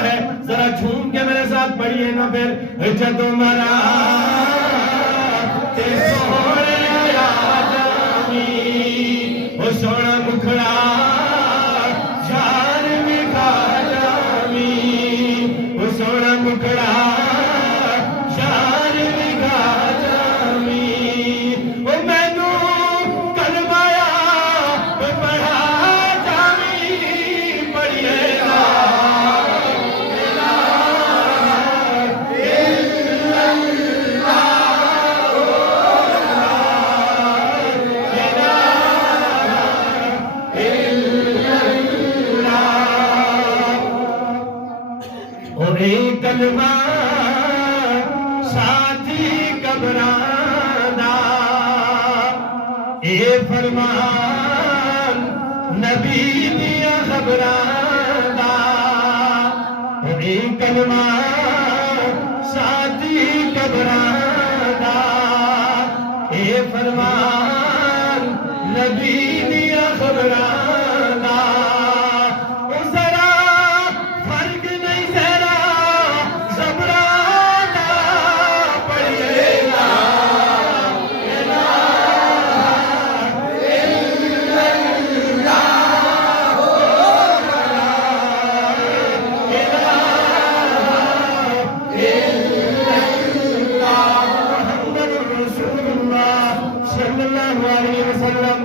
है, जरा झूम के मेरे साथ पढ़िए ना फिर। जदों मरा ते सोने आ जावी, ओ सोना मुखड़ा शान विखा जावी, ओ सोना मुखड़ा शान विखा जावी। ओ मैनू कलमाया पढ़ा जावी, पढ़िए कलमा साथी कबराना, ए फरमान नबी दिया खबराना। ए कलमा साथी कबराना, ए फरमान नबी दिया खबराना। सल्लल्लाहु अलैहि वसल्लम